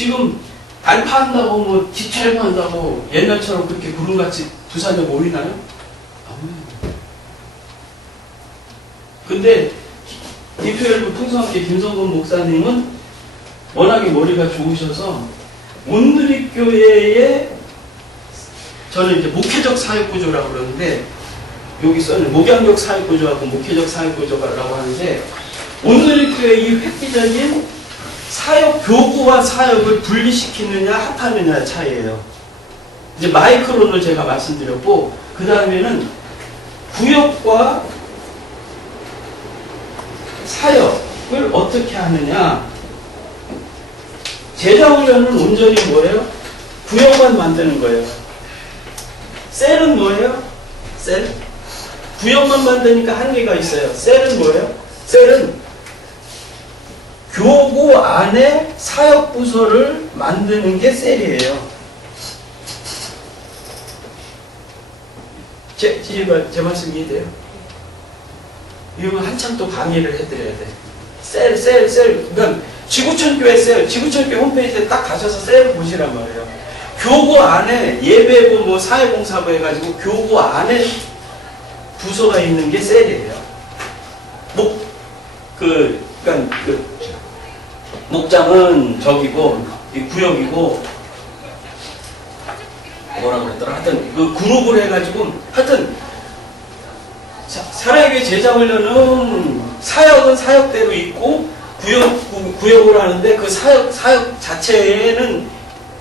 지금 알파한다고 뭐 뒷촬영한다고 옛날처럼 그렇게 구름같이 부산에 모이나요? 안 모여요. 근데 대표열부 풍성학교 김성근 목사님은 워낙에 머리가 좋으셔서 온누리교회의 저는 이제 목회적 사역구조라고 그러는데 여기 써는 목양적 사역구조하고 목회적 사역구조라고 하는데 온누리교회의 이 획기적인 사역 교구와 사역을 분리시키느냐 합하느냐의 차이예요. 이제 마이크로를 제가 말씀드렸고 그 다음에는 구역과 사역을 어떻게 하느냐. 제자훈련은 온전히 뭐예요? 구역만 만드는 거예요. 셀은 뭐예요? 셀? 구역만 만드니까 한계가 있어요. 셀은 뭐예요? 셀은 교구 안에 사역부서를 만드는 게 셀이에요. 제 말씀 이해돼요? 이거 한참 또 강의를 해드려야 돼. 셀. 그러니까 지구촌교회 셀, 지구촌교회 홈페이지에 딱 가셔서 셀을 보시란 말이에요. 교구 안에 예배부 뭐 사회봉사부 해가지고 교구 안에 부서가 있는 게 셀이에요. 그러니까 목장은 저기고 이 구역이고 뭐라 그랬더라. 하여튼 그 그룹을 해가지고 하여튼 사랑의 제자훈련은 사역은 사역대로 있고 구역으로 하는데 그 사역 자체에는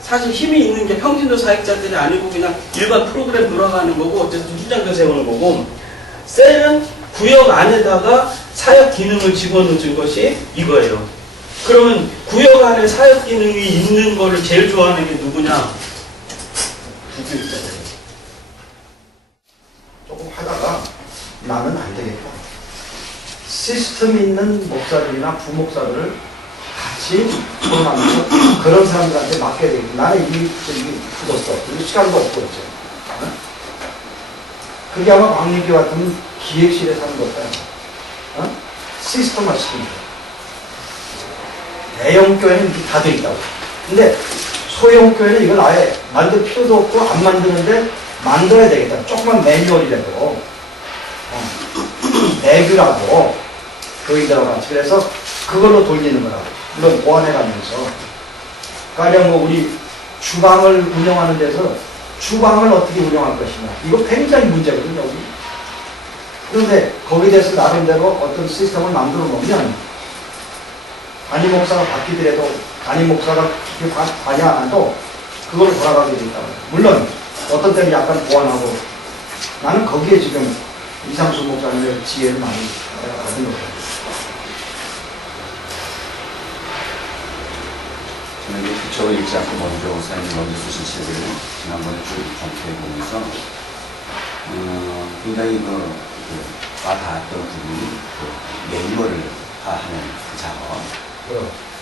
사실 힘이 있는 게 평신도 사역자들이 아니고 그냥 일반 프로그램 돌아가는 거고 어쨌든 후장교 세우는 거고 셀은 구역 안에다가 사역 기능을 집어넣은 것이 이거예요. 그러면 구역 안에 사역 기능이 있는 거를 제일 좋아하는 게 누구냐? 부교육자들. 조금 하다가 나는 안 되겠다. 시스템 있는 목사들이나 부목사들을 같이 form하면서 그런 사람들한테 맡겨야 되겠다. 나는 이게 굳었어. 그리고 시간도 없고 있죠. 그게 아마 광림교 같은 기획실에서 하는 것 같아요. 시스템화 시키는 거예요. 대형 교회는 이렇게 다 돼 있다고. 근데 소형 교회는 이걸 아예 만들 필요도 없고 안 만드는데 만들어야 되겠다. 조그만 매뉴얼이라도 내규라도 교회들하고 같이 그래서 그걸로 돌리는 거라고. 물론 보완해가면서 가령 뭐 우리 주방을 운영하는 데서 주방을 어떻게 운영할 것이냐 이거 굉장히 문제거든요. 그런데 거기에 대해서 나름대로 어떤 시스템을 만들어 놓으면 담임 목사가 바뀌더라도 담임 목사가 관여 안 해도 그걸 돌아가게 돼 있다. 물론 어떤 때는 약간 보완하고 나는 거기에 지금 이상수 목사님의 지혜를 많이 받은 것 같아요. 저는 이제 부처를 읽지 않고 먼저 목사님이 먼저 쓰신 책을 지난번에 쭉 검토해보면서 굉장히 와닿았던 부분이 매뉴얼을 하는 그 작업.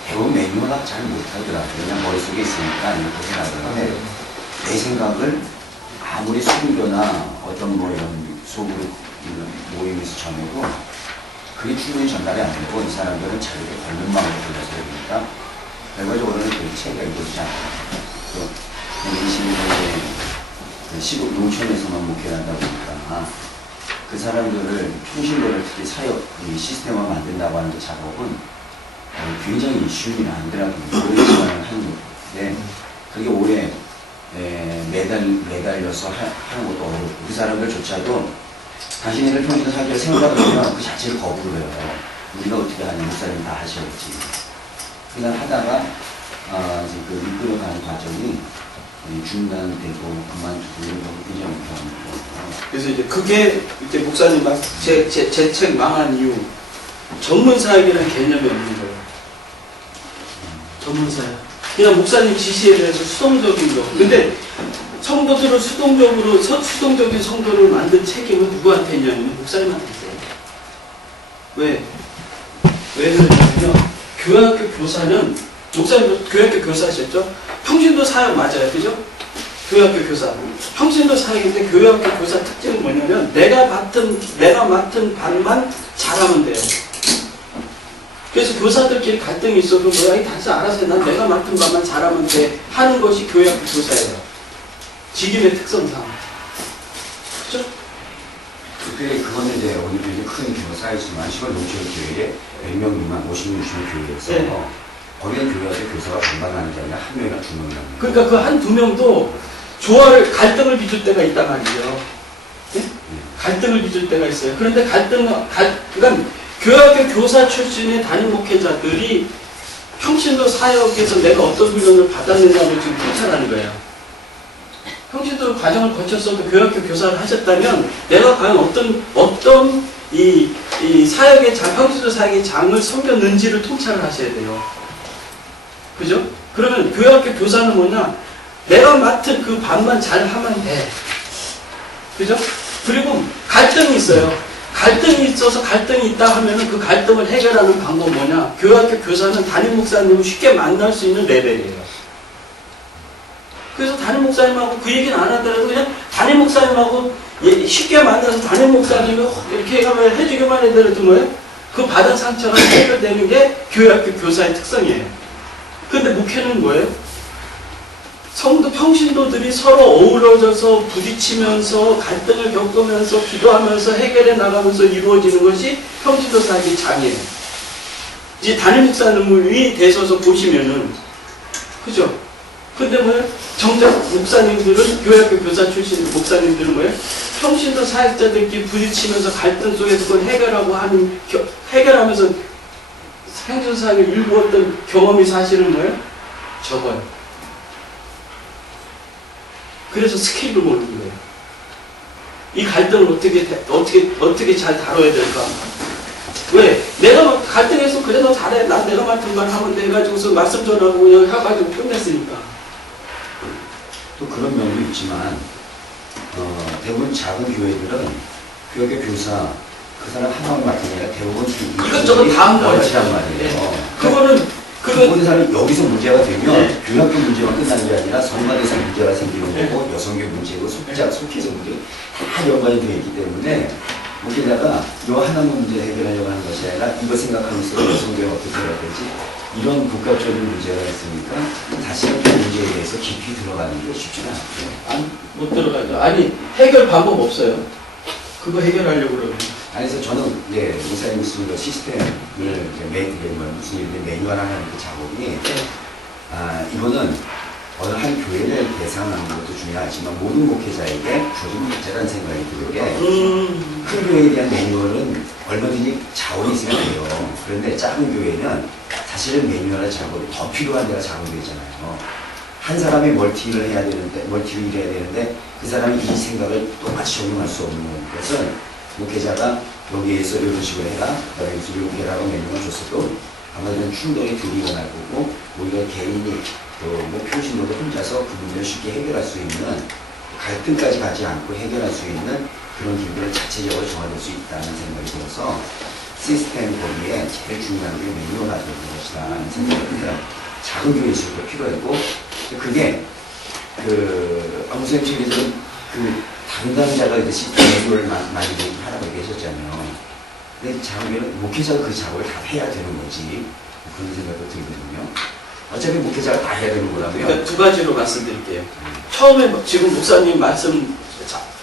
대부분 매뉴얼화 잘 못하더라고요. 그냥 머릿속에 있으니까 이렇게 생각하는데 내 생각을 아무리 수교나 어떤 뭐 이런 소그룹 모임에서 전해도 그게 충분히 전달이 안 되고 이 사람들은 자기의 권능망으로 돌려서 그러니까 결과적으로는 그 책이 읽어지지 않아요. 또 21세기 시골 농촌에서만 목회를 하다 보니까 그 사람들을 통신도를 특히 사역 시스템을 만든다고 하는 그 작업은 굉장히 쉬운 일은 아니더라고요. 오래 시간을 하는 건데 그게 오래 매달려서 하는 것도 어렵고 그 사람들조차도 당신네들 통신도 살기를 생각을 하면 그 자체를 거부를 해요. 우리가 어떻게 하냐 목사님 다 하셔야지. 그냥 하다가 그 이끌어가는 과정이 중단되고 그만두고 이런 경우 굉장히 많습니다. 그래서 이제 그게 이제 목사님 제 책 망한 이유 전문사역이라는 개념이 없는 거예요. 전문사역. 그냥 목사님 지시에 대해서 수동적인 거. 근데 성도들을 수동적인 성도를 만든 책임은 누구한테 있냐면 목사님한테 있어요. 왜? 왜 그러냐면요. 교회학교 교사는 목사님 교회학교 교사셨죠? 평신도 사역 맞아요. 그죠? 교회학교 교사. 평신도 사역인데 교회학교 교사 특징은 뭐냐면 내가 맡은 반만 잘하면 돼요. 그래서 교사들끼리 갈등이 있어도 뭐야, 다시 알아서 해. 난 내가 맡은 것만 잘하면 돼. 하는 것이 교회학교 교사예요. 직임의 특성상. 그죠? 그거는 이제 오늘 굉장히 큰 교사이지만 시골 농촌 교회에 100명 미만 50명 주는 교회에서 네. 거기는 교회에서 교사가 반반하는 게 아니라 한 명이나 두 명이나. 그러니까 그 한 두 명도 갈등을 빚을 때가 있단 말이죠. 네? 갈등을 빚을 때가 있어요. 그런데 그러니까 교회학교 교사 출신의 담임 목회자들이 평신도 사역에서 내가 어떤 훈련을 받았느냐를 지금 통찰하는 거예요. 평신도 과정을 거쳤어도 교회학교 교사를 하셨다면 내가 과연 어떤 이 사역의 평신도 사역의 장을 섬겼는지를 통찰을 하셔야 돼요. 그죠? 그러면 교회학교 교사는 뭐냐? 내가 맡은 그 반만 잘 하면 돼. 그죠? 그리고 갈등이 있어요. 갈등이 있어서 갈등이 있다 하면은 그 갈등을 해결하는 방법은 뭐냐? 교회학교 교사는 담임 목사님을 쉽게 만날 수 있는 레벨이에요. 그래서 담임 목사님하고 그 얘기는 안 하더라도 그냥 담임 목사님하고 쉽게 만나서 담임 목사님이 이렇게 하면 해주기만 해더라도 뭐예요? 그 받은 상처가 해결되는 게 교회학교 교사의 특성이에요. 근데 목회는 뭐예요? 성도 평신도들이 서로 어우러져서 부딪히면서 갈등을 겪으면서 기도하면서 해결해 나가면서 이루어지는 것이 평신도 사역의 장이에요. 이제 담임 목사님이 되셔서 보시면은 그죠? 근데 뭐예요? 정작 목사님들은 교회학교 교사 출신 목사님들은 뭐예요? 평신도 사역자들끼리 부딪히면서 갈등 속에서 그걸 해결하면서 평신도 사역을 일구었던 경험이 사실은 뭐예요? 적어요. 그래서 스킬을 모르는 거예요. 이 갈등을 어떻게 잘 다뤄야 될까? 왜? 내가 갈등해서 그래 너 잘해. 난 내가 맡은 말 하면 돼 해가지고서 말씀 전하고 그냥 해가지고 끝냈으니까. 또 그런 면도 있지만 대부분 작은 교회들은 교회 교사 그 사람 한 명 맡은 게 아니라 대부분 이것저것 다 한 거예요. 란 말이에요. 네. 그거는 모든 사람이 여기서 문제가 되면 네. 교회학교 문제만 끝나는 게 아니라 성가대에서 문제가 생기는 거고 여성교 문제고 속해서 문제 다 연관이 되어 있기 때문에 목회자가 요 하나만 문제 해결하려고 하는 것이 아니라 이거 생각하면서 여성교회 어떻게 해야 되지 이런 복합적인 문제가 있으니까 사실은 그 문제에 대해서 깊이 들어가는 게 쉽지는 않죠. 못 들어가죠. 아니 해결 방법 없어요. 그거 해결하려고 그러면. 그래서 저는 이제 목사님 쓰는 시스템을 무슨 일인데 매뉴얼하는 그 작업이 이거는 어느 한 교회를 대상하는 것도 중요하지만 모든 목회자에게 주어진 문제라는 생각이 드는 게 큰 교회에 대한 매뉴얼은 얼마든지 자원이 있으면 돼요. 그런데 작은 교회는 사실은 매뉴얼의 작업이 더 필요한 데가 작은 교회잖아요. 한 사람이 멀티를 해야 되는데 그 사람이 이 생각을 똑같이 적용할 수 없는 것은 목회자가 여기에서 이런 식으로 해라, 그다음에 이렇게 해라고 명령을 줬어도 아마 이런 충돌이 둘이 일어날 거고 오히려 개인이 또 표신으로 혼자서 그 문제를 쉽게 해결할 수 있는 갈등까지 가지 않고 해결할 수 있는 그런 길들을 자체적으로 정해질 수 있다는 생각이 들어서 시스템 거기에 제일 중요한 게 매뉴얼화되는 것이라는 생각이 듭니다. 작은 교회일수록 필요하고 그게 아무선 측에서는 담당자가 이제 시스템을 많이 하라고 얘기하셨잖아요. 근데 작은 목회자가 그 작업을 다 해야 되는 거지. 그런 생각도 들거든요. 어차피 목회자가 다 해야 되는 거라고요. 그러니까 두 가지로 말씀드릴게요. 처음에 지금 목사님 말씀,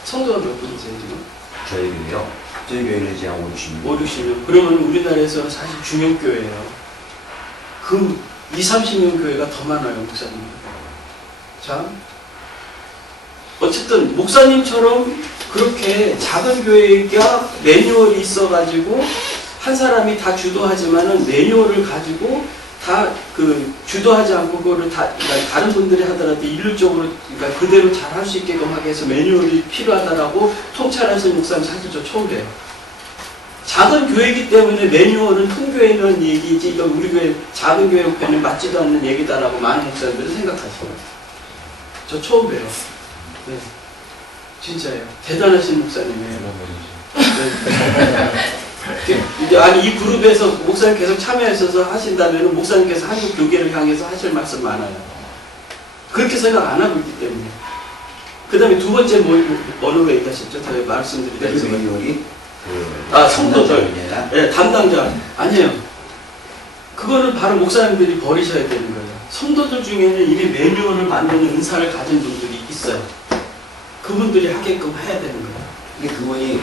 성도가 몇 분이세요 지금? 저희는요. 저희 교회는 이제 한 5, 60명. 그러면 우리나라에서 사실 중형교회예요. 그 20, 30명 교회가 더 많아요, 목사님. 자, 어쨌든 목사님처럼 그렇게 작은 교회가 매뉴얼이 있어가지고 한 사람이 다 주도하지만은 매뉴얼을 가지고 다 주도하지 않고 그거를 그러니까 다른 분들이 하더라도 일률적으로 그러니까 그대로 잘 할 수 있게끔 하기 위해서 매뉴얼이 필요하다라고 통찰하시는 목사님 사실 저 처음 봬요. 작은 교회이기 때문에 매뉴얼은 큰 교회면 얘기지 이거 우리 교회 작은 교회 목회는 맞지도 않는 얘기다라고 많은 목사님들은 생각하시고 저 처음 봬요. 네. 진짜예요. 대단하신 목사님이에요. 네. 아니 이 그룹에서 목사님 계속 참여하셔서 하신다면 목사님께서 한국 교계를 향해서 하실 말씀 많아요. 그렇게 생각 안 하고 있기 때문에. 그 다음에 두 번째 어느 거 얘기하셨죠? 더 말씀드리겠습니다. 매뉴얼이 성도들. 네, 담당자. 아니에요. 그거는 바로 목사님들이 버리셔야 되는 거예요. 성도들 중에는 이미 매뉴얼을 만드는 은사를 가진 분들이 있어요. 그분들이 하게끔 해야 되는 거예요. 근데 그분이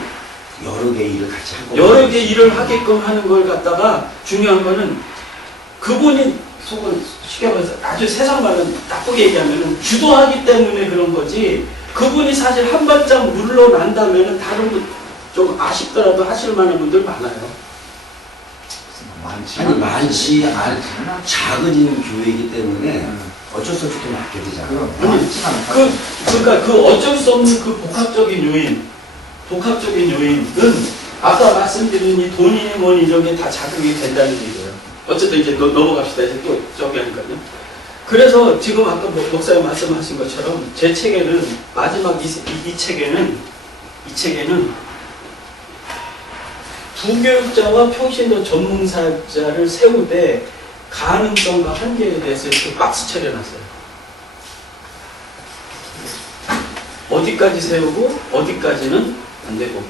여러 개 일을 같이 하고 여러 개 일을 하게끔 하는 걸 갖다가 중요한 거는 그분이 속은 쉽게 말해서 아주 세상 말로 나쁘게 얘기하면 주도하기 때문에 그런 거지 그분이 사실 한 발짝 물러난다면 다른 분 좀 아쉽더라도 하실 만한 분들 많아요. 아니 많지 않은 작은 교회이기 때문에 어쩔 수 없이 또 맡게 되잖아요. 그러니까 그 어쩔 수 없는 그 복합적인 요인은 아까 말씀드린 이 돈이니 뭐니 이런 게 다 자극이 된다는 얘기예요. 어쨌든 이제 넘어갑시다. 이제 또 저기 하니까요. 그래서 지금 아까 목사님 말씀하신 것처럼 제 책에는 마지막 이 책에는 부교육자와 평신도 전문 사역자를 세우되 가능성과 한계에 대해서 이렇게 박스 차려놨어요. 어디까지 세우고 어디까지는 안 되고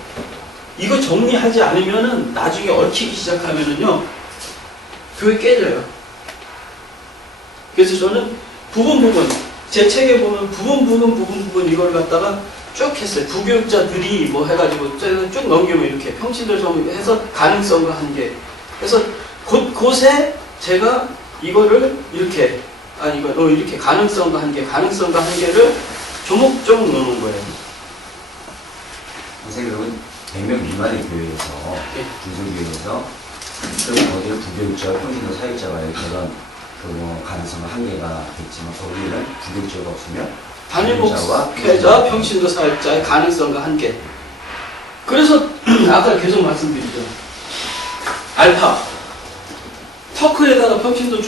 이거 정리하지 않으면은 나중에 얽히기 시작하면은요 교회 깨져요. 그래서 저는 부분 제 책에 보면 부분 이걸 갖다가 쭉 했어요. 부교육자들이 뭐 해가지고 쭉 넘기면 이렇게 평신도 정해서 가능성과 한계. 그래서 곳에 제가 이거를 이렇게 이렇게 가능성과 한계를 조목조목 넣는 거예요. 선생님 그러면 100명 미만의 교회에서 중소교회에서 거기를 부교육자와 평신도 사역자와의 그런 가능성과 한계가 있지만 거기에는 부교육자가 없으면 단임 목회자, 평신도 사역자의 가능성과 한계. 그래서 아까 계속 말씀드리죠. 알파. 터크에다가 평신도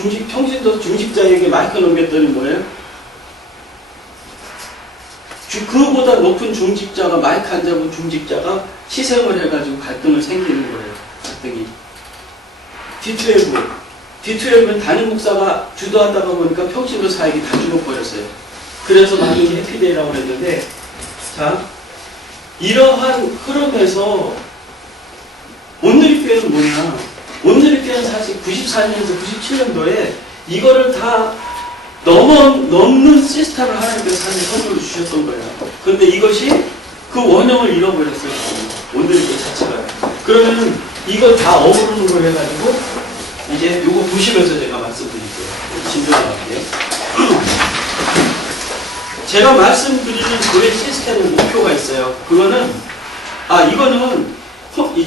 중직자에게 마이크 넘겼더니 뭐예요? 그보다 높은 중직자가 마이크 안 잡은 중직자가 희생을 해가지고 갈등을 생기는 거예요. 갈등이. D12는 단임 목사가 주도하다가 보니까 평신도 사역이 다 죽어버렸어요. 그래서 나중에 해피데이라고 했는데, 자, 이러한 흐름에서 온누리교회는 뭐냐? 온누리교회는 사실 94년에서 97년도에 이거를 다 넘는 시스템을 하나님께서 사실 선물로 주셨던 거예요. 그런데 이것이 그 원형을 잃어버렸어요. 온누리교회 자체가. 그러면은 이걸 다 어우르는 걸 해가지고 이제 요거 보시면서 제가 말씀드릴게요. 진정하게요. 제가 말씀드리는 교회 시스템의 목표가 있어요. 이거는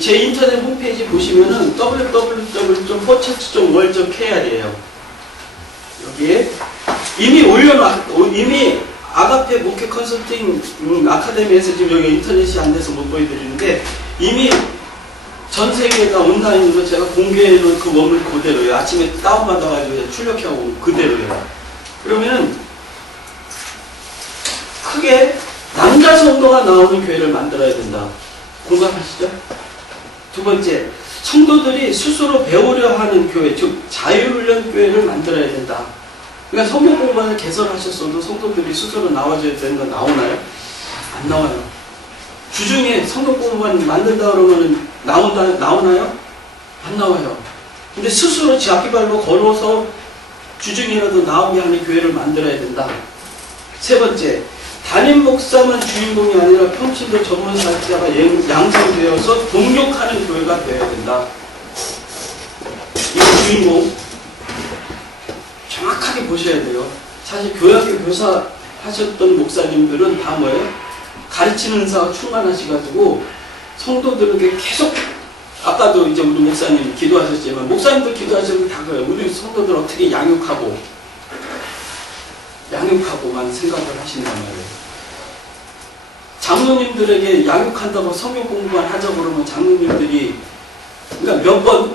제 인터넷 홈페이지 보시면은 www.forchurch.world.kr이에요. 여기에 이미 아가페 목회 컨설팅 아카데미에서 지금 여기 인터넷이 안 돼서 못 보여드리는데 이미 전 세계에다 온라인으로 제가 공개해놓은 그 원문 그대로예요. 아침에 다운받아가지고 출력하고 그대로예요. 그러면은 크게 남자 성도가 나오는 교회를 만들어야 된다. 공감하시죠? 두 번째, 성도들이 스스로 배우려 하는 교회, 즉 자유훈련 교회를 만들어야 된다. 그러니까 성경 공부를 개설하셨어도 성도들이 스스로 나와줘야 되는 건 나오나요? 안 나와요. 주중에 성경 공부만 만든다 그러면 나오나요? 안 나와요. 근데 스스로 자기발로 걸어서 주중이라도 나오게 하는 교회를 만들어야 된다. 세 번째, 담임 목사만 주인공이 아니라 평신도 전문 사역자가 양성되어서 동력하는 교회가 되어야 된다. 이거 주인공 정확하게 보셔야 돼요. 사실 교회학교 교사 하셨던 목사님들은 다 뭐예요? 가르치는 은사가 충만하셔가지고 성도들에게 계속 아까도 이제 우리 목사님 기도하셨지만 목사님도 기도하셨는데 다 그래요. 우리 성도들 어떻게 양육하고만 생각을 하신단 말이에요. 장로님들에게 양육한다고 성경 공부만 하자고 그러면 장로님들이 그러니까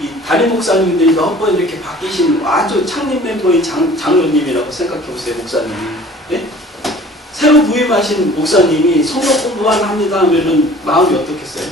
이 담임 목사님들이 몇 번 이렇게 바뀌신 아주 창립 멤버인 장로님이라고 생각해 보세요. 목사님이. 네? 새로 부임하신 목사님이 성경 공부만 합니다 하면은 마음이 어떻겠어요?